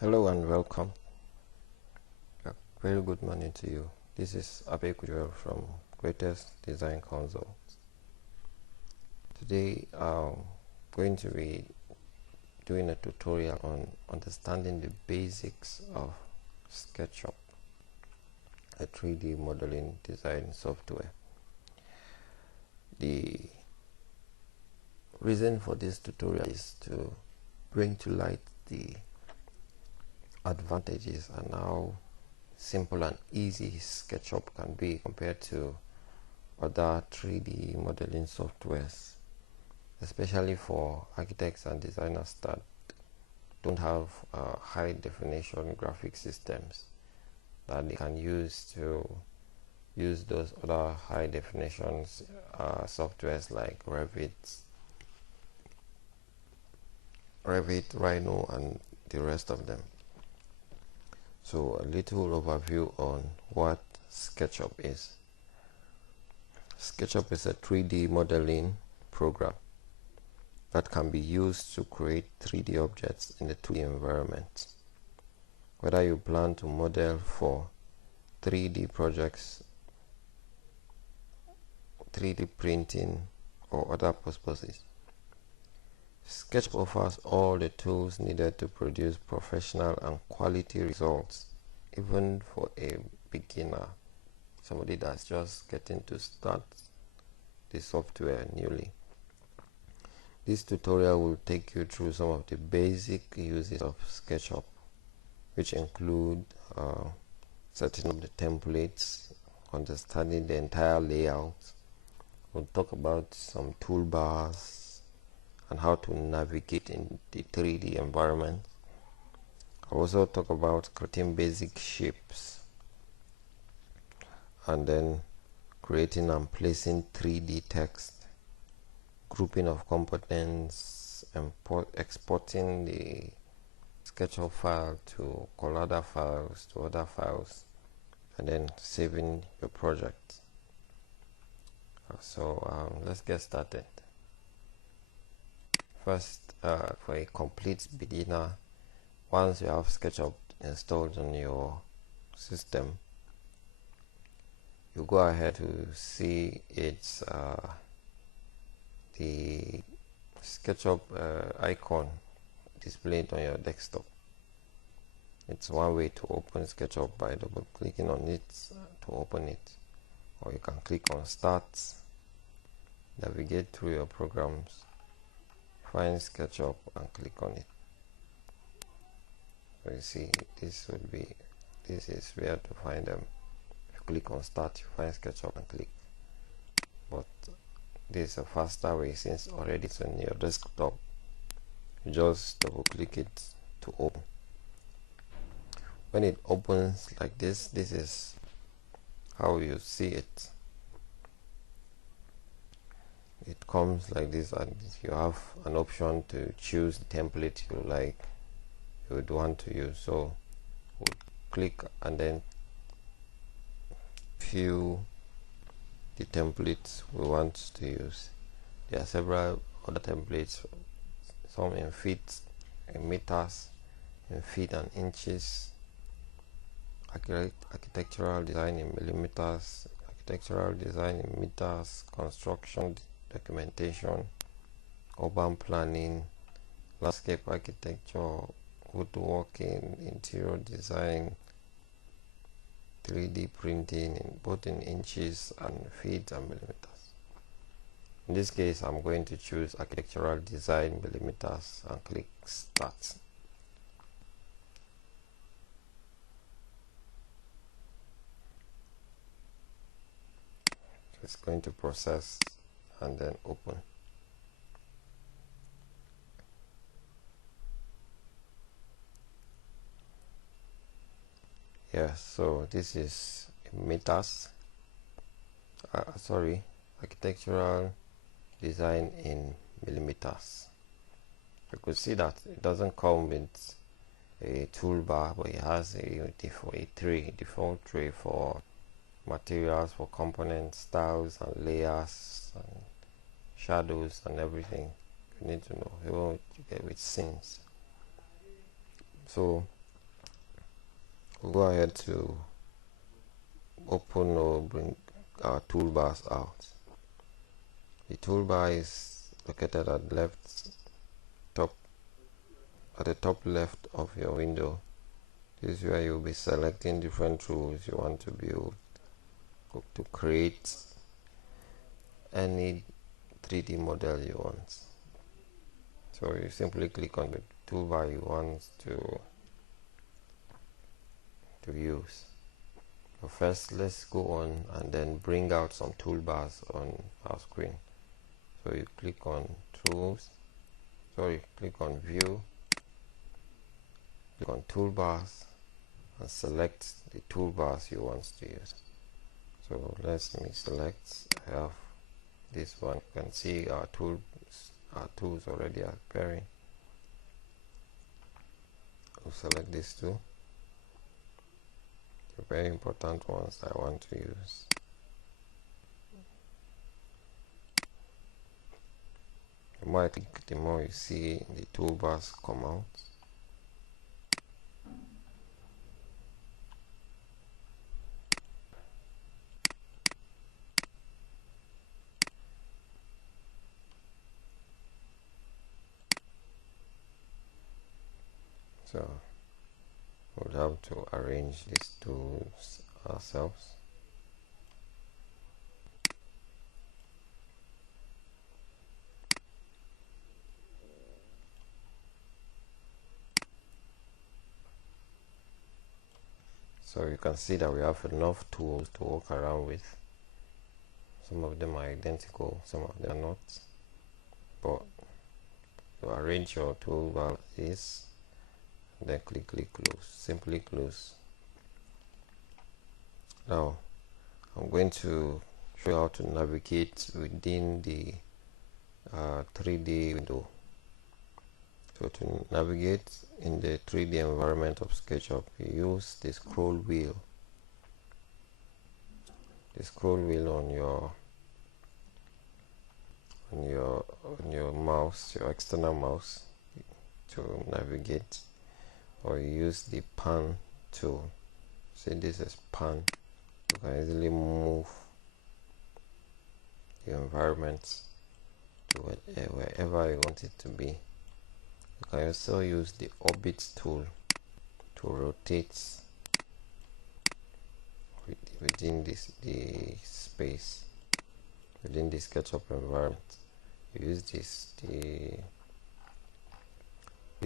Hello and welcome. A very good morning to you. This is Abe Kujel from GREYTEST Design Console. Today I'm going to be doing a tutorial on understanding the basics of Sketchup, a 3D modeling design software. The reason for this tutorial is to bring to light the advantages and how simple and easy Sketchup can be compared to other 3D modeling softwares, especially for architects and designers that don't have high definition graphic systems that they can use to use those other high definitions softwares like Revit, Rhino, and the rest of them. So a little overview on what Sketchup is. Sketchup is a 3D modeling program that can be used to create 3D objects in the 2D environment. Whether you plan to model for 3D projects, 3D printing, or other purposes, Sketchup offers all the tools needed to produce professional and quality results, even for a beginner, somebody that's just getting to start the software newly. This tutorial will take you through some of the basic uses of Sketchup, which include setting up the templates, understanding the entire layout. We'll talk about some toolbars and how to navigate in the 3D environment. I'll also talk about creating basic shapes and then creating and placing 3D text, grouping of components, exporting the SketchUp file to other files, and then saving your project. So let's get started. First, for a complete beginner, once you have SketchUp installed on your system, you go ahead to see its the SketchUp icon displayed on your desktop. It's one way to open SketchUp by double clicking on it to open it, or you can click on Start, navigate through your programs, find SketchUp and click on it. So you see, this is where to find them. If you click on Start, you find SketchUp and click. But this is a faster way, since already it's on your desktop. You just double click it to open. When it opens like this, this is how you see it. It comes like this, and you have an option to choose the template you would want to use. So we'll click and then view the templates we want to use. There are several other templates, some in feet, in meters, in feet and inches, architectural design in millimeters, architectural design in meters, construction documentation, urban planning, landscape architecture, woodworking, interior design, 3D printing both in inches and feet and millimeters. In this case, I'm going to choose architectural design millimeters and click Start. It's going to process and then open. So this is meters, architectural design in millimeters. You could see that it doesn't come with a toolbar, but it has a default tray for materials, for components, styles and layers and shadows and everything you need to know, even with scenes. So we'll go ahead to open or bring our toolbars out. The toolbar is located at the top left of your window. This is where you'll be selecting different tools you want to build to create any 3D model you want. So you simply click on the toolbar you want to use. But first, let's go on and then bring out some toolbars on our screen. So you click on click on View, click on Toolbars, and select the toolbars you want to use. So let me select. I have this one. You can see our tools already appearing. I'll select these two, the very important ones I want to use. The more I click, the more you see the toolbars come out. So we'll have to arrange these tools ourselves. So you can see that we have enough tools to walk around with. Some of them are identical, some of them are not. But you arrange your toolbar like this, and then click close. Simply close. Now I'm going to show you how to navigate within the 3D window. So to navigate in the 3D environment of SketchUp, you use the scroll wheel. The scroll wheel on your mouse, your external mouse, to navigate, or you use the pan tool. See, this is pan. You can easily move the environment to wherever you want it to be. You can also use the orbit tool to rotate within the space, within the SketchUp environment. You use the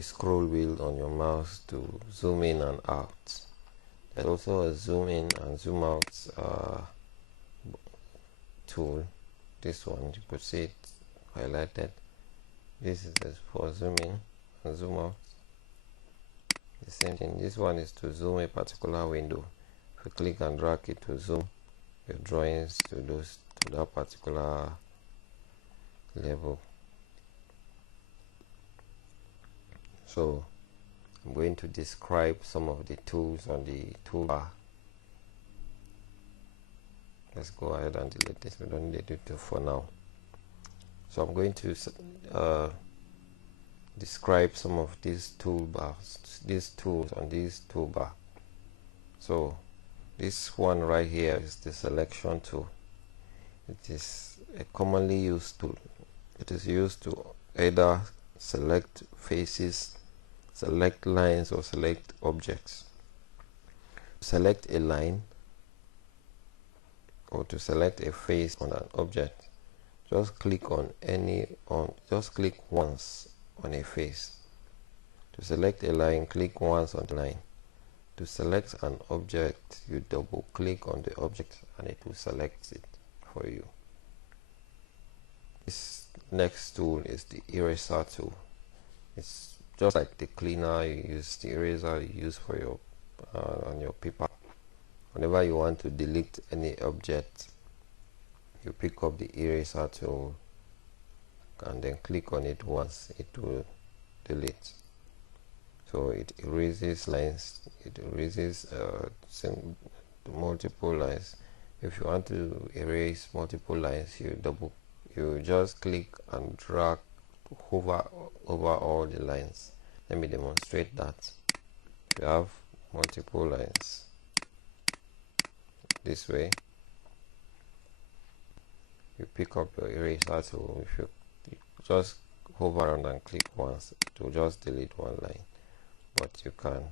scroll wheel on your mouse to zoom in and out. There's also a zoom in and zoom out tool. This one, you could see it highlighted. This is for zoom in and zoom out. The same thing. This one is to zoom a particular window. If you click and drag it to zoom your drawings to that particular level. So I'm going to describe some of the tools on the toolbar. Let's go ahead and delete this. We don't need it for now. So I'm going to describe some of these toolbars, these tools on this toolbar. So this one right here is the selection tool. It is a commonly used tool. It is used to either select faces, select lines, or select objects. Select a line or to select a face on an object, just click once on a face. To select a line, click once on the line. To select an object, you double click on the object and it will select it for you. This next tool is the eraser tool. It's just like the cleaner you use, the eraser you use for your on your paper. Whenever you want to delete any object, you pick up the eraser tool and then click on it once, it will delete. So it erases lines, it erases multiple lines. If you want to erase multiple lines, you just click and drag over all the lines. Let me demonstrate that. If you have multiple lines this way. You pick up your eraser tool. If you just hover around and click once, to just delete one line, but you can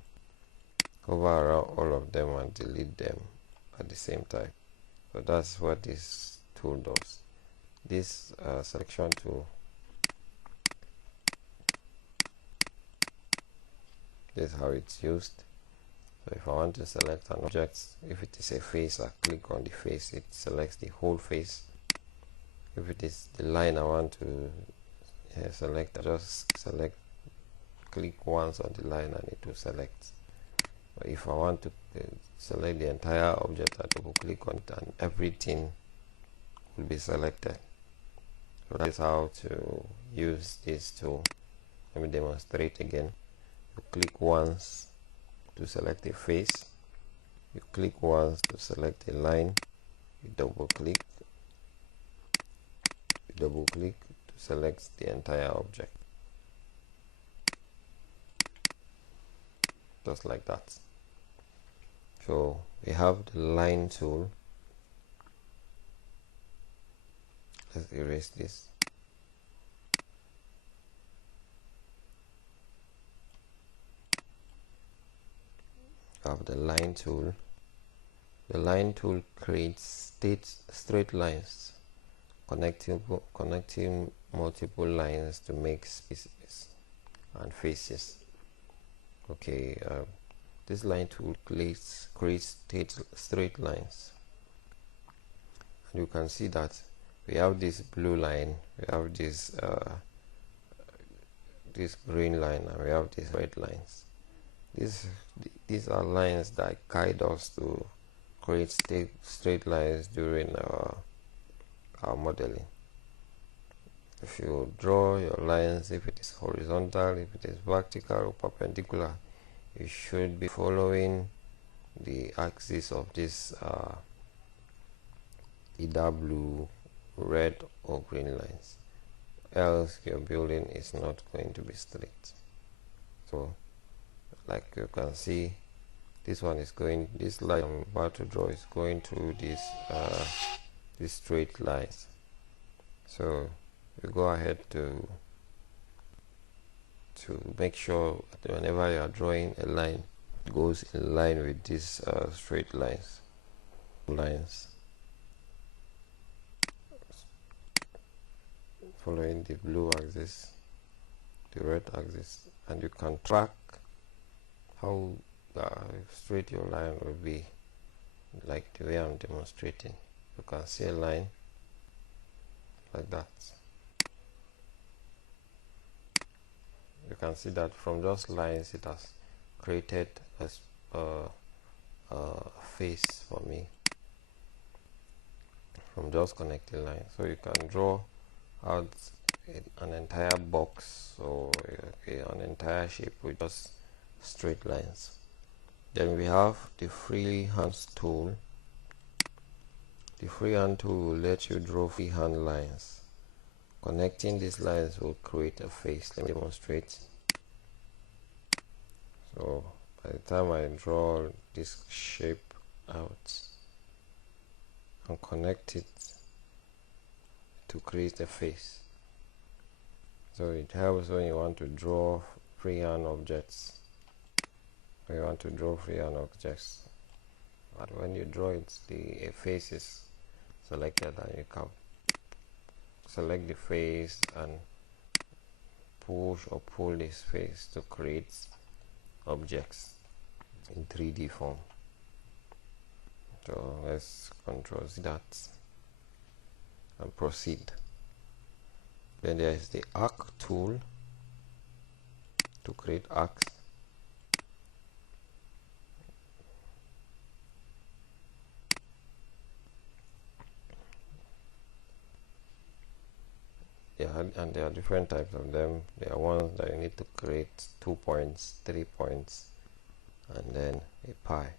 hover around all of them and delete them at the same time. So that's what this tool does. This selection tool, this is how it's used. So if I want to select an object, if it is a face, I click on the face, it selects the whole face. If it is the line I want to select, I just click once on the line and it will select. But if I want to select the entire object, I double click on it and everything will be selected. So that's how to use this tool. Let me demonstrate again. You click once to select a face, you click once to select a line, you double click to select the entire object, just like that. So we have the line tool. Let's erase this. We have the line tool. The line tool creates straight lines connecting multiple lines to make spaces and faces. Okay, this line tool creates straight lines, and you can see that we have this blue line, we have this green line, and we have these red lines. These are lines that guide us to create straight lines during our modeling. If you draw your lines, if it is horizontal, if it is vertical or perpendicular, you should be following the axis of this either blue, red or green lines, else your building is not going to be straight. So like you can see, this line I'm about to draw is going through these straight lines. So you go ahead to make sure that whenever you are drawing a line, it goes in line with these straight lines. Following the blue axis, the red axis, and you can track how straight your line will be, like the way I'm demonstrating. You can see a line like that. You can see that from just lines it has created a face for me from just connecting lines. So you can draw out an entire box or an entire shape with just straight lines. Then we have the freehand tool. The freehand tool will let you draw freehand lines. Connecting these lines will create a face. Let me demonstrate. So by the time I draw this shape out and connect it to create a face. So it helps when you want to draw freehand objects. And when you draw it, the face is selected, and you can select the face and push or pull this face to create objects in 3D form. So let's control that and proceed. Then there is the arc tool to create arcs. And there are different types of them. There are ones that you need to create 2 points, 3 points, and then a pie.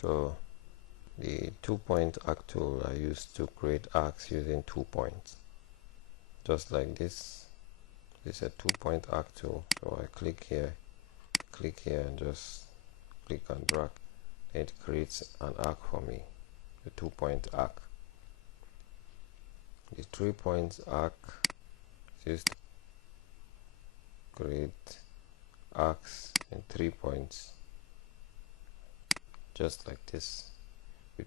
So the 2-point arc tool I used to create arcs using 2 points, just like this. This is a 2-point arc tool. So I click here, click here and just click and drag. It creates an arc for me, a 2-point arc. The 3-point arc is used to create arcs in 3 points, just like this. We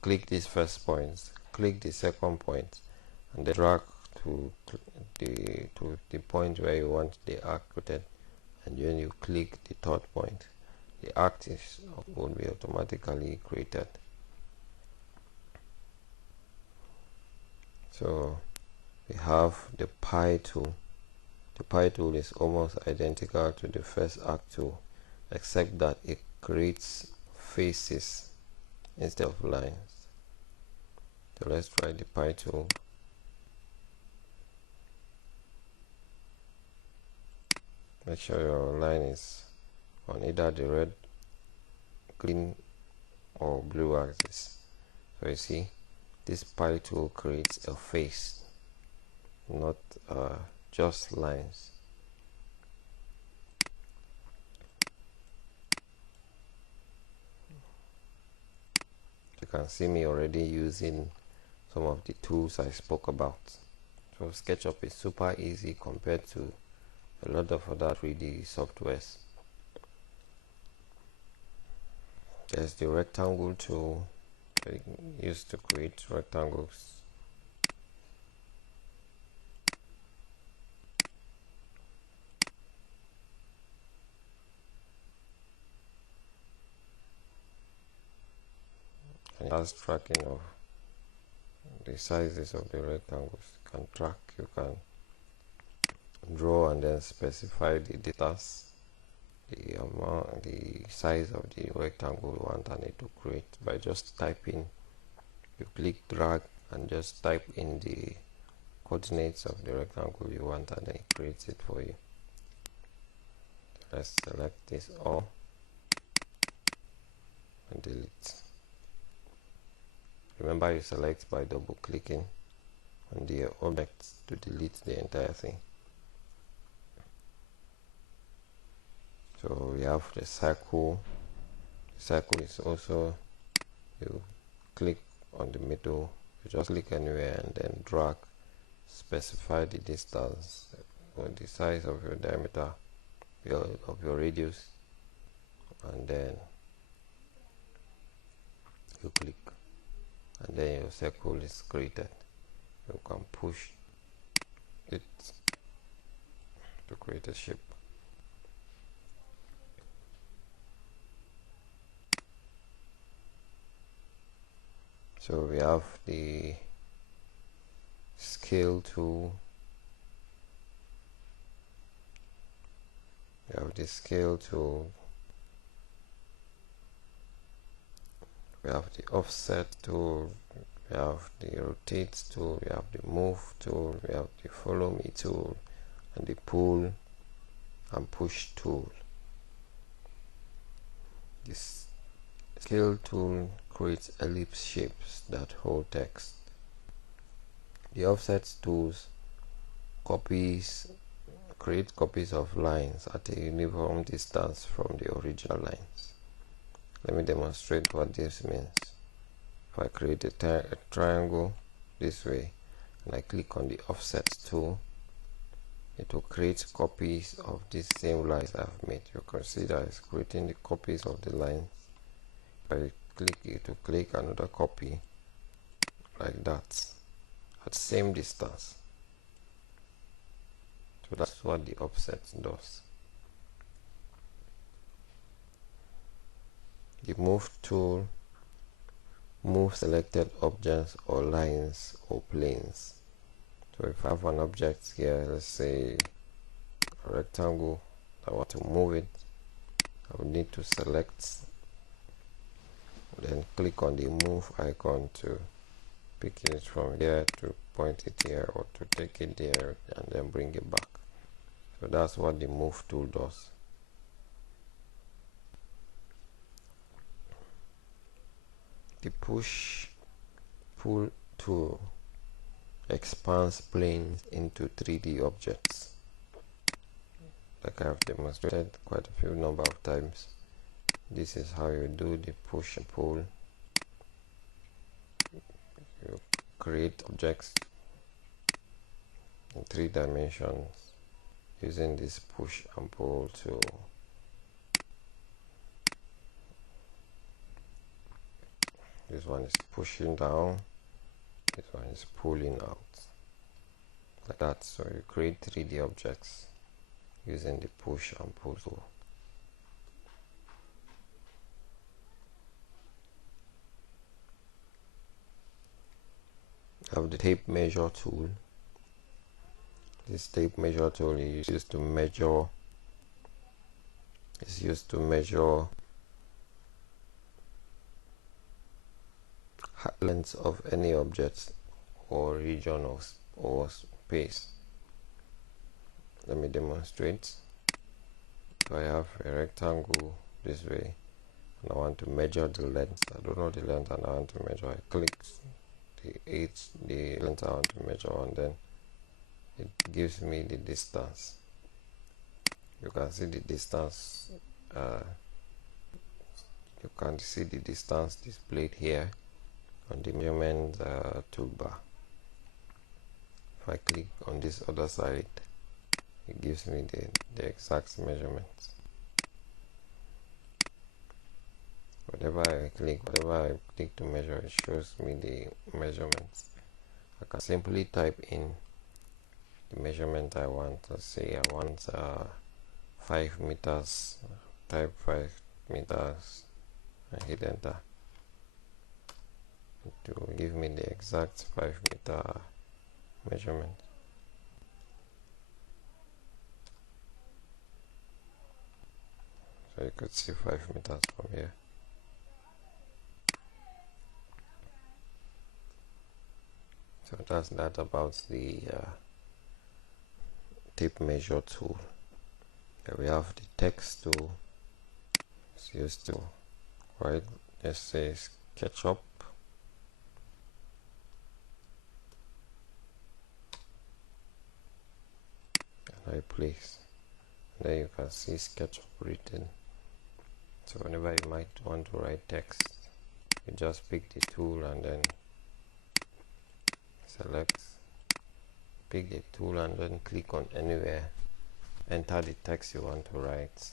click this first point, click the second point, and then drag to the point where you want the arc created, and when you click the third point, the arc will be automatically created. So we have the pie tool. The pie tool is almost identical to the first arc tool, except that it creates faces instead of lines. So let's try the pie tool. Make sure your line is on either the red, green, or blue axis. So you see, this pie tool creates a face, not just lines. You can see me already using some of the tools I spoke about. So Sketchup is super easy compared to a lot of other 3D softwares. There's the rectangle tool used to create rectangles. And it has tracking of the sizes of the rectangles. You can track, you can draw and then specify the data, the amount, the size of the rectangle you want it to create by just typing. You click drag and just type in the coordinates of the rectangle you want, and then it creates it for you. Let's select this all and delete. Remember, you select by double clicking on the object to delete the entire thing. So we have the circle. The circle is also, you click on the middle, you just click anywhere and then drag, specify the distance or the size of your diameter of your radius, and then you click, and then your circle is created. You can push it to create a shape. So we have the scale tool. We have the scale tool. We have the offset tool. We have the rotate tool. We have the move tool. We have the follow me tool, and the pull and push tool. This scale tool creates ellipse shapes that hold text. The offset tools create copies of lines at a uniform distance from the original lines. Let me demonstrate what this means. If I create a triangle this way and I click on the offset tool, it will create copies of these same lines I've made. You can see that it's creating the copies of the lines. If I click it to click another copy like that at same distance. So that's what the offset does. The move tool moves selected objects or lines or planes. So if I have an object here, let's say a rectangle, I want to move it, I would need to select, then click on the move icon to pick it from here, to point it here, or to take it there and then bring it back. So that's what the move tool does. The push pull tool expands planes into 3D objects. like I have demonstrated quite a few number of times. This is how you do the push and pull. You create objects in 3 dimensions using this push and pull tool. This one is pushing down, this one is pulling out, like that. So you create 3D objects using the push and pull tool. I have the tape measure tool. This tape measure tool is used to measure length of any object or region or space. Let me demonstrate. So I have a rectangle this way and I want to measure the length. I don't know the length and I want to measure. I click the length I want to measure, and then it gives me the distance. You can see the distance. You can see the distance displayed here on the measurement toolbar. If I click on this other side, it gives me the exact measurements. Whatever I click to measure, it shows me the measurements. I can simply type in the measurement I want. Let's say I want 5 meters. Type 5 meters and hit enter. It will give me the exact 5 meter measurement. So you could see 5 meters from here. So that's that about the tape measure tool. Here we have the text tool. It's used to write, let's say, Sketchup. And I place. And there you can see Sketchup written. So whenever you might want to write text, you just pick the tool and then pick the tool and then click on anywhere, enter the text you want to write,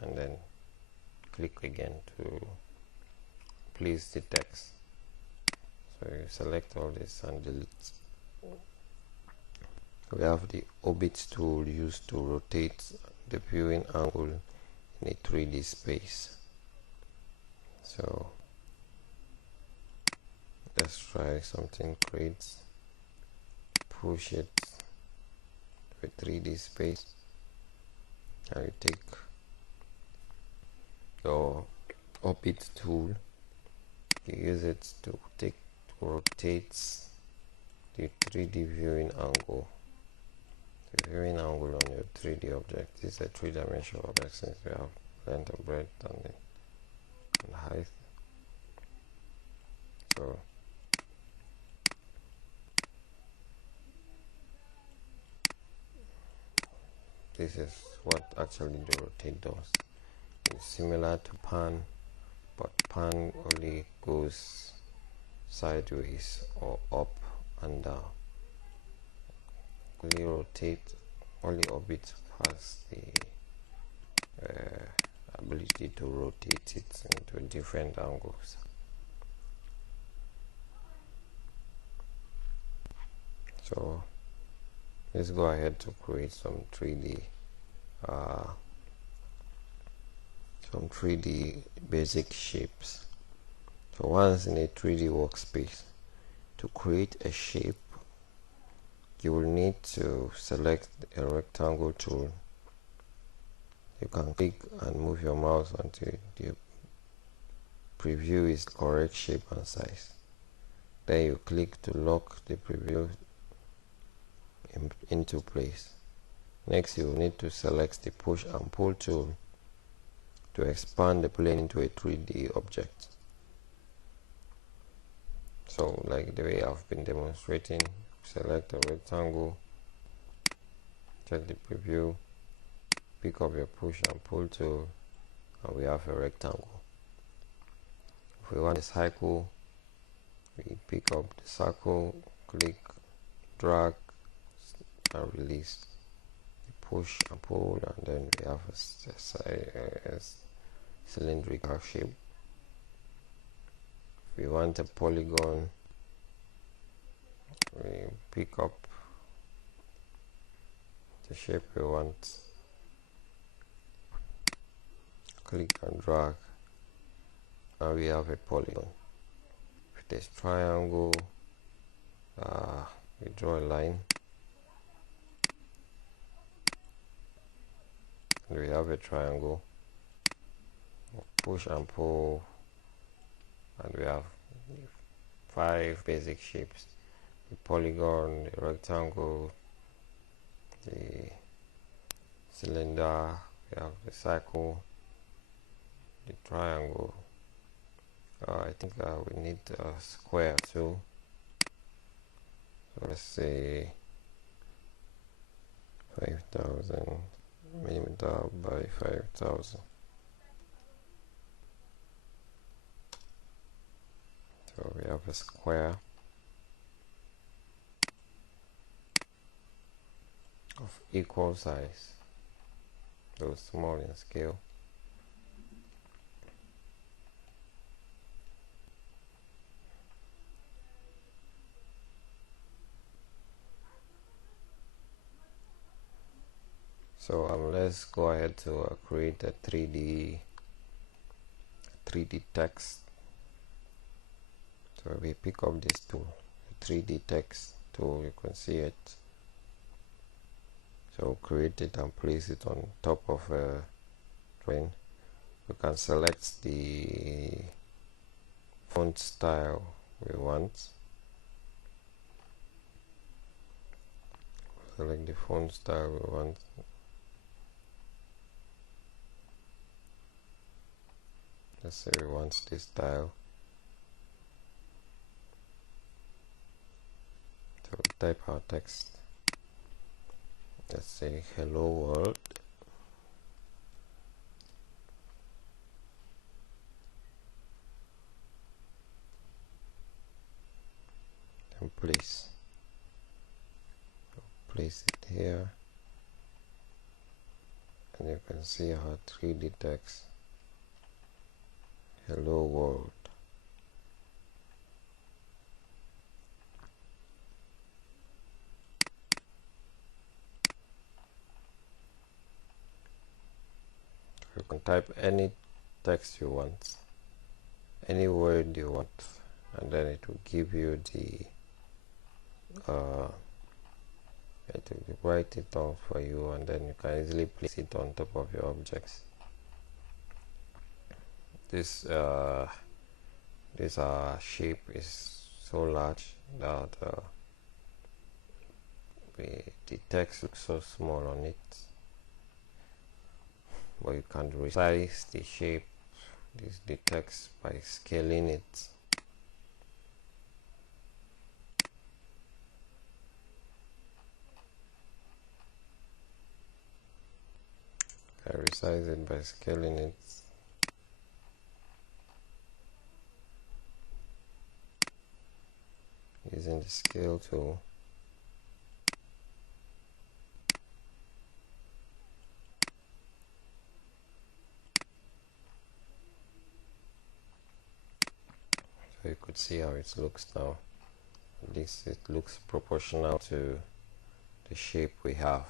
and then click again to place the text. So you select all this and delete. We have the orbit tool used to rotate the viewing angle in a 3D space. So let's try something. Create, push it to a 3D space, and you take your orbit tool, you use it to rotate the 3D viewing angle. The viewing angle on your 3D object is a 3-dimensional object, since we have length and breadth and height. So this is what actually the rotate does. It's similar to pan, but pan only goes sideways or up and down. Only orbit has the ability to rotate it into different angles. So let's go ahead to create some 3D basic shapes. So once in a 3D workspace, to create a shape, you will need to select a rectangle tool. You can click and move your mouse until the preview is correct shape and size. Then you click to lock the preview into place. Next, you will need to select the push and pull tool to expand the plane into a 3D object. So like the way I've been demonstrating, select a rectangle, check the preview, pick up your push and pull tool, and we have a rectangle. If we want a cycle, we pick up the circle, click, drag, and release. We push and pull, and then we have a cylindrical shape. If we want a polygon, we pick up the shape we want, click and drag, and we have a polygon. If there's triangle, we draw a line, and we have a triangle. Push and pull, and we have 5 basic shapes: the polygon, the rectangle, the cylinder, we have the circle, the triangle. I think we need a square too. So let's say 5,000 millimeter by 5,000. So we have a square of equal size, though small in scale. So let's go ahead to create a 3D text. So we pick up this tool, the 3D text tool. You can see it. So create it and place it on top of a drawing. We can select the font style we want. Select the font style we want. Let's say we want this style. So we type our text. Let's say hello world. And place it here, and you can see our 3D text, hello world. You can type any text you want, any word you want, and then it will give you the it will write it down for you, and then you can easily place it on top of your objects. This shape is so large that the text looks so small on it, but you can resize the shape, the text, by scaling it. I resize it by scaling it. Using the scale tool. So you could see how it looks now. At least it looks proportional to the shape we have.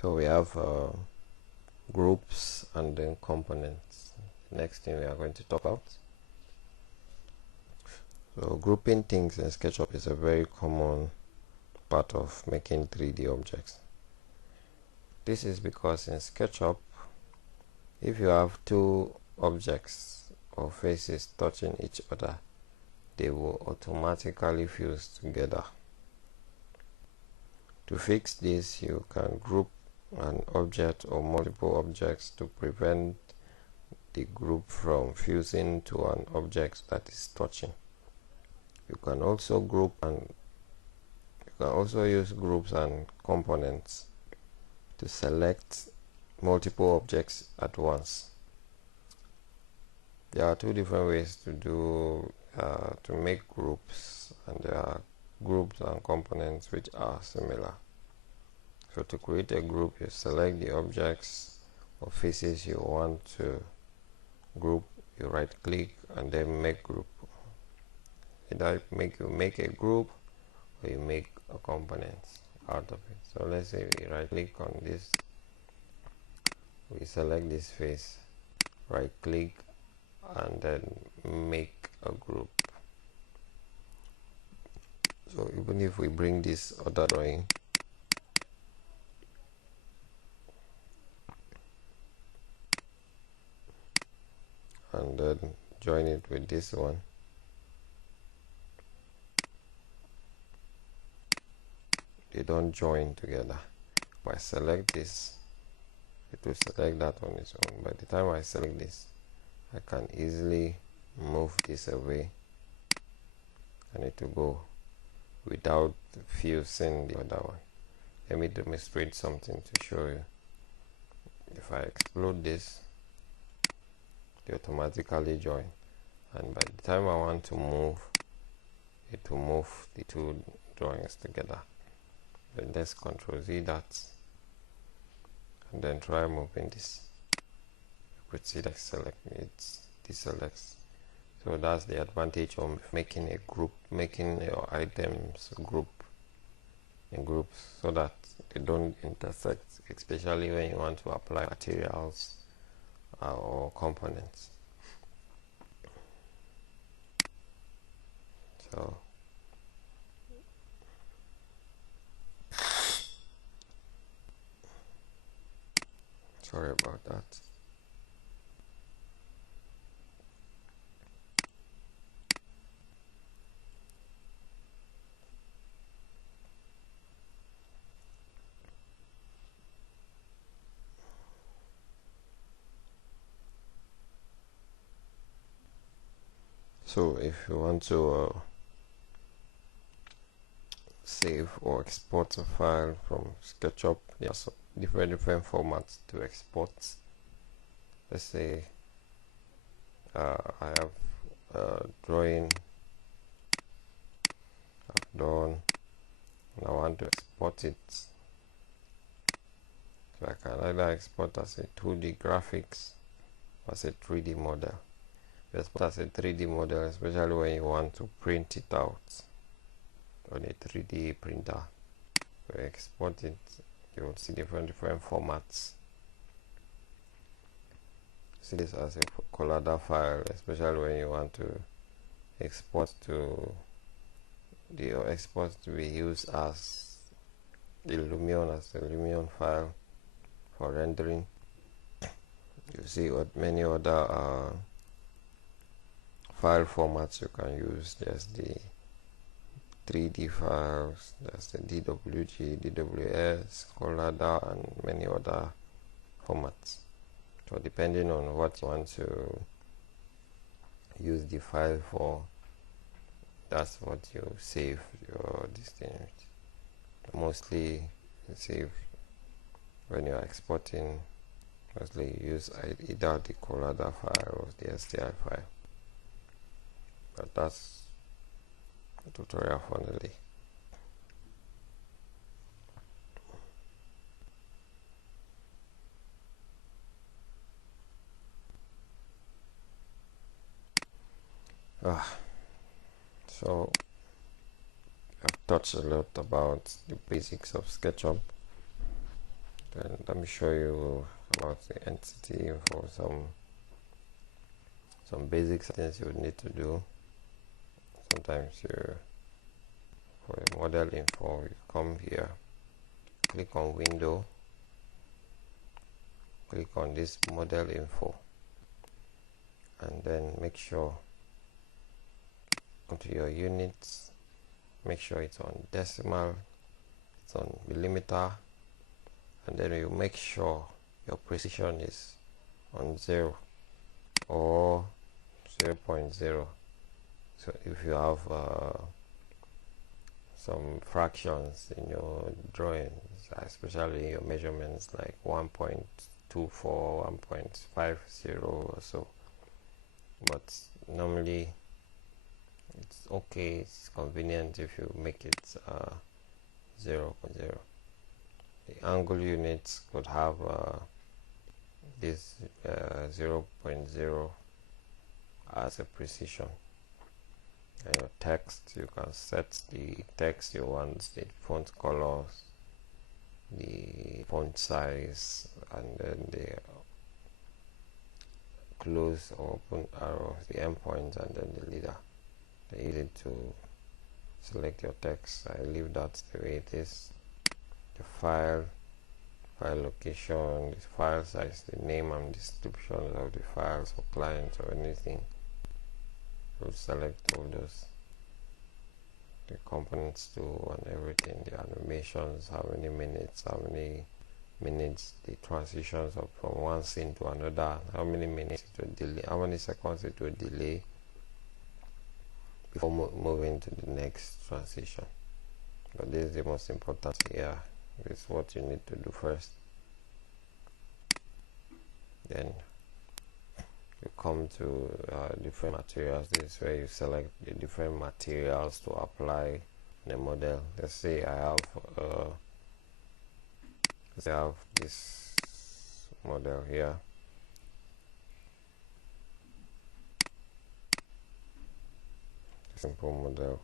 So we have groups and then components. Next thing we are going to talk about. So grouping things in Sketchup is a very common part of making 3D objects. This is because in Sketchup, if you have 2 objects or faces touching each other, they will automatically fuse together. To fix this, you can group an object or multiple objects to prevent the group from fusing to an object that is touching. You can also use groups and components to select multiple objects at once. There are two different ways to make groups, and there are groups and components which are similar. So to create a group, you select the objects or faces you want to group, you right click and then make group. Either you make a group or you make a component out of it. So let's say we right click on this, we select this face, right click and then make a group. So even if we bring this other drawing and then join it with this one, they don't join together. If I select this, it will select that on its own. By the time I select this, I can easily move this away and it will go without fusing the other one. Let me demonstrate something to show you. If I explode this, they automatically join, and by the time I want to move, it will move the two drawings together. Then let's Ctrl Z that and then try moving this. You could see that it deselects. So that's the advantage of making a group, making your items group in groups so that they don't intersect, especially when you want to apply materials or components. So sorry about that. So if you want to save or export a file from Sketchup, there are different formats to export. Let's say I have a drawing I've done and I want to export it. So I can either export as a 2D graphics or as a 3D model. Export as a 3D model, especially when you want to print it out on a 3D printer. So you export it, you will see different formats. See this as a collada file, especially when you want to export to be used as the Lumion file for rendering. You see what many other file formats you can use. There's the 3D files, there's the DWG, DWS, collada, and many other formats. So depending on what you want to use the file for, that's what you save your distinct. Mostly you save when you are exporting, mostly you use either the collada file or the STI file. But that's a tutorial for the day. So I've touched a lot about the basics of SketchUp. Then let me show you about the entity for some basic things you would need to do. Sometimes for a model info, you come here, click on window, click on this model info, and then make sure onto your units, make sure it's on decimal, it's on millimeter, and then you make sure your precision is on 0 or 0.0. So if you have some fractions in your drawings, especially your measurements like 1.24, 1.50 or so, but normally it's okay, it's convenient if you make it 0.0. The angle units could have this 0.0 as a precision. And your text, you can set the text you want, the font colors, the font size, and then the close or open arrows, the endpoints, and then the leader. They use it to select your text. I leave that the way it is. The file location, the file size, the name and description of the files for clients or anything. We'll select all those, the components too, and everything, the animations, how many minutes, the transitions from one scene to another, how many minutes it will delay, how many seconds it will delay before moving to the next transition. But this is the most important here. This is what you need to do first. Then you come to different materials. This is where you select the different materials to apply the model. Let's say I have this model here. Simple model.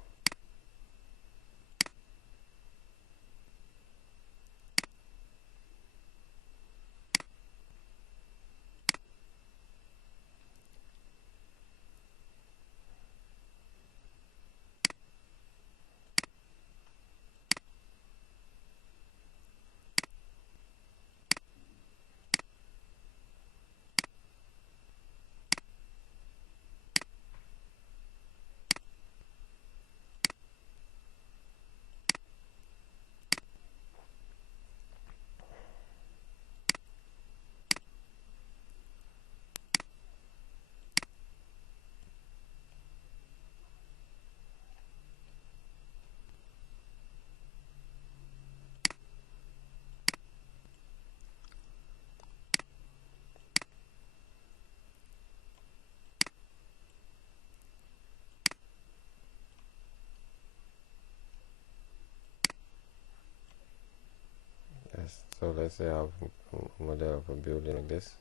So let's say I have a model of a building like this.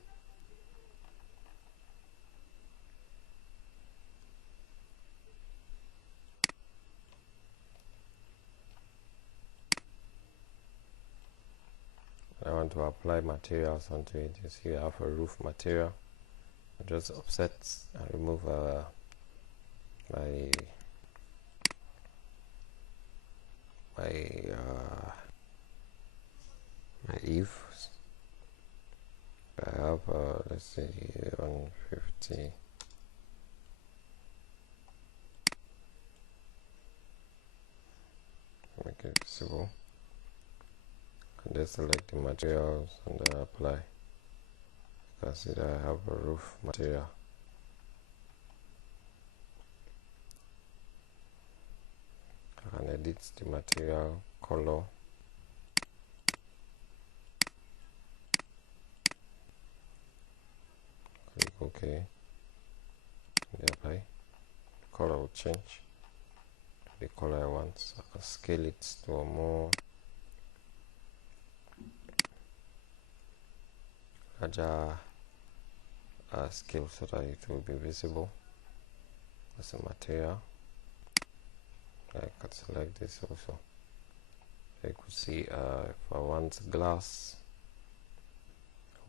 I want to apply materials onto it. You see I have a roof material. I just offset and remove my eaves. I have let's say 150. Make it visible. And then select the materials and then apply. You can see that I have a roof material. I can edit the material color. Click OK. And apply. The color will change to the color I want. So I can scale it to a more larger scale so that it will be visible as a material. I can select this also. So you could see if I want glass,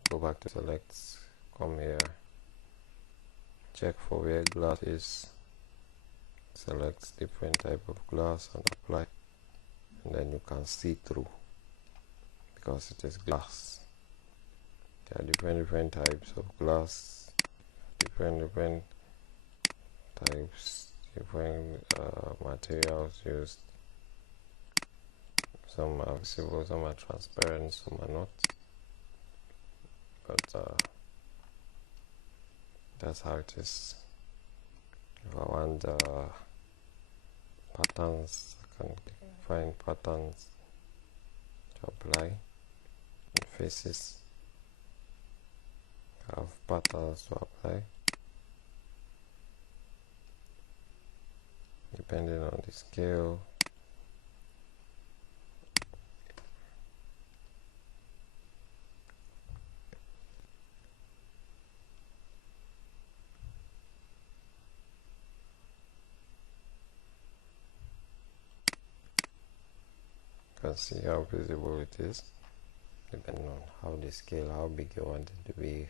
go back to select, come here, check for where glass is, select different type of glass and apply, and then you can see through because it is glass. There are different types of glass, different types, different materials used. Some are visible, some are transparent, some are not. But that's how it is. If I want patterns, I can find patterns to apply. And faces, I have patterns to apply depending on the scale. You can see how visible it is depending on how the scale, how big you want it to be.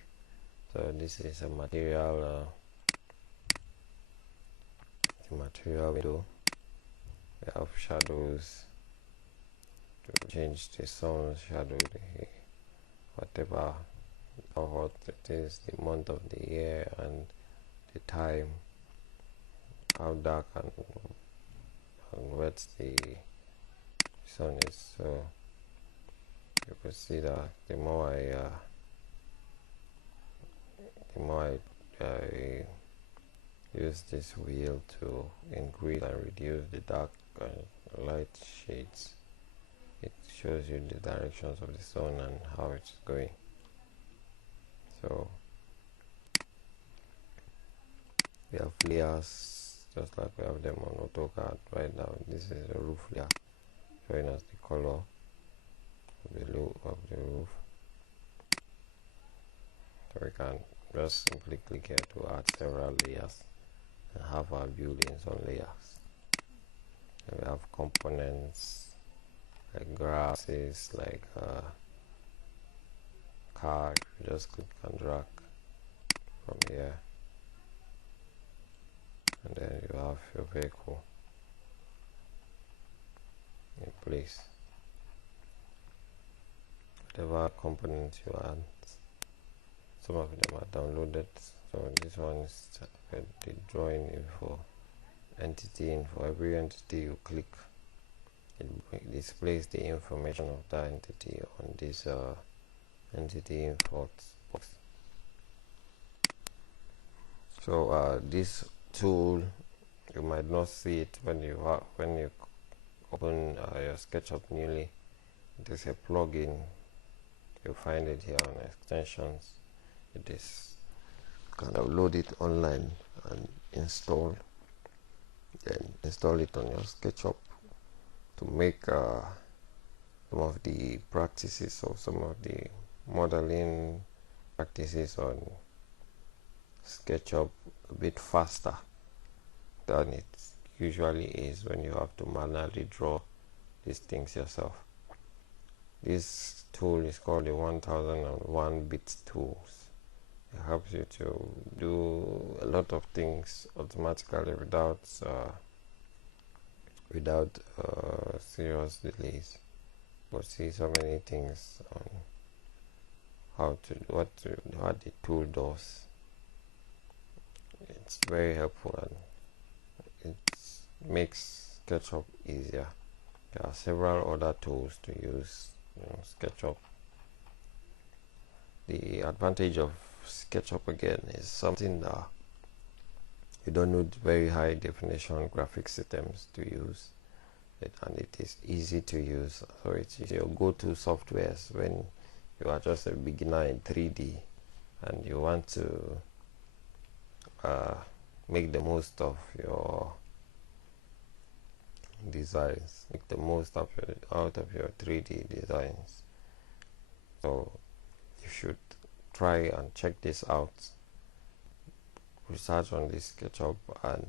So this is a material window. We have shadows to change the sun shadow, whatever of what it is, the month of the year and the time, how dark and wet the sun is. So you can see that the more I use this wheel to increase and reduce the dark and light shades, it shows you the directions of the sun and how it's going. So we have layers just like we have them on AutoCAD right now. This is a roof layer showing us the color of the roof. So we can just simply click here to add several layers and have our buildings on layers. And we have components like grasses, like car. You just click and drag from here, and then you have your vehicle in place. Whatever components you add, some of them are downloaded. So this one is the drawing info, entity info. Every entity you click, it displays the information of that entity on this entity info box. So this tool, you might not see it when you open your SketchUp newly. It is a plugin. You find it here on extensions. It is, you can download it online and install it on your SketchUp to make some of the practices or some of the modeling practices on SketchUp a bit faster than it usually is when you have to manually draw these things yourself. This tool is called the 1001 bit tools. It helps you to do a lot of things automatically without serious delays. But see so many things on what the tool does. It's very helpful and it makes SketchUp easier. There are several other tools to use SketchUp. The advantage of SketchUp again is something that you don't need very high definition graphic systems to use it, and it is easy to use. So it's your go-to softwares when you are just a beginner in 3D and you want to make the most of your designs, make the most of out of your 3D designs. So you should try and check this out. Research on this SketchUp, and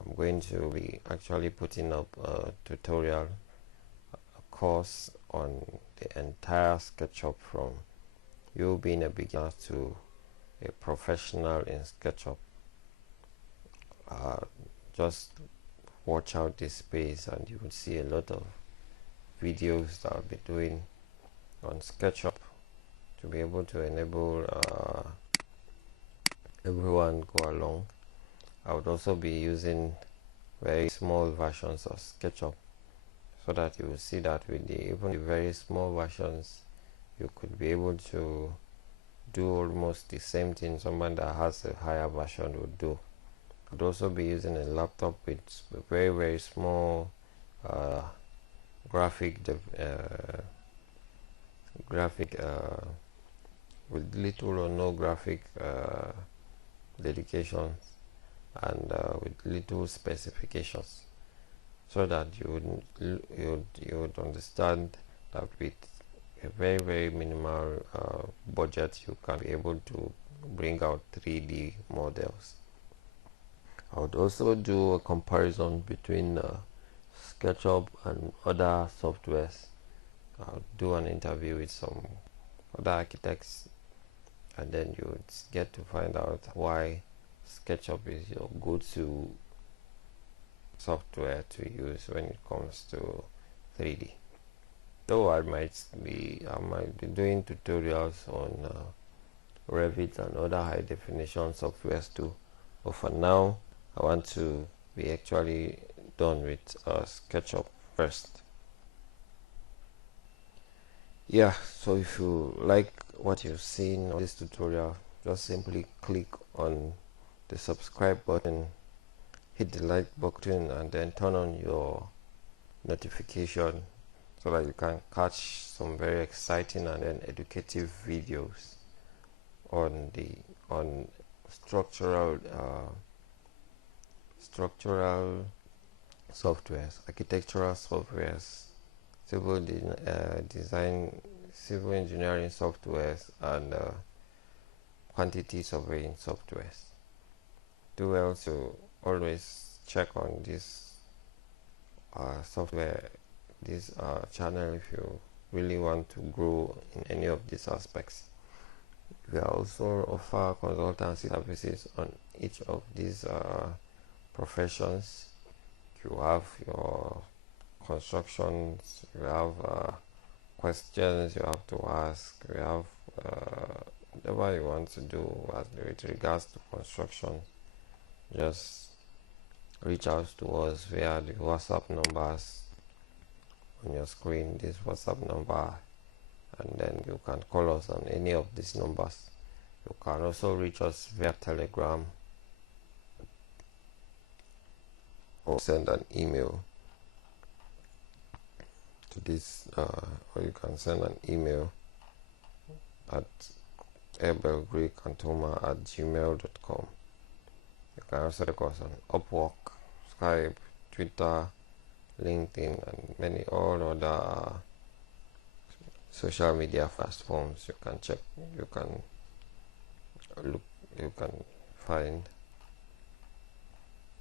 I'm going to be actually putting up a tutorial, a course on the entire SketchUp from you being a beginner to a professional in SketchUp. Just watch out this space and you will see a lot of videos that I'll be doing on SketchUp to be able to enable everyone go along. I would also be using very small versions of SketchUp so that you will see that with even the very small versions you could be able to do almost the same thing someone that has a higher version would do. Could also be using a laptop with very small graphic with little or no graphic dedications, and with little specifications, so that you would understand that with a very minimal budget you can be able to bring out 3D models. I would also do a comparison between Sketchup and other softwares. I'll do an interview with some other architects, and then you would get to find out why Sketchup is your go-to software to use when it comes to 3D. Though I might be doing tutorials on Revit and other high definition softwares too, but for now I want to be actually done with Sketchup first. Yeah, so if you like what you've seen on this tutorial, just simply click on the subscribe button, hit the like button, and then turn on your notification so that you can catch some very exciting and then educative videos on structural softwares, architectural softwares, civil design, civil engineering softwares, and quantity surveying softwares. Do well to always check on this channel if you really want to grow in any of these aspects. We also offer consultancy services on each of these professions. If you have your constructions, you have questions you have to ask, you have whatever you want to do with regards to construction, just reach out to us via the WhatsApp numbers on your screen, this WhatsApp number, and then you can call us on any of these numbers. You can also reach us via Telegram or send an email to this, or you can send an email at abelgreykantoma@gmail.com. You can also check us on Upwork, Skype, Twitter, LinkedIn, and many all other social media platforms. You can check, you can look, you can find.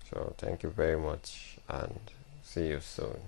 So thank you very much, and see you soon.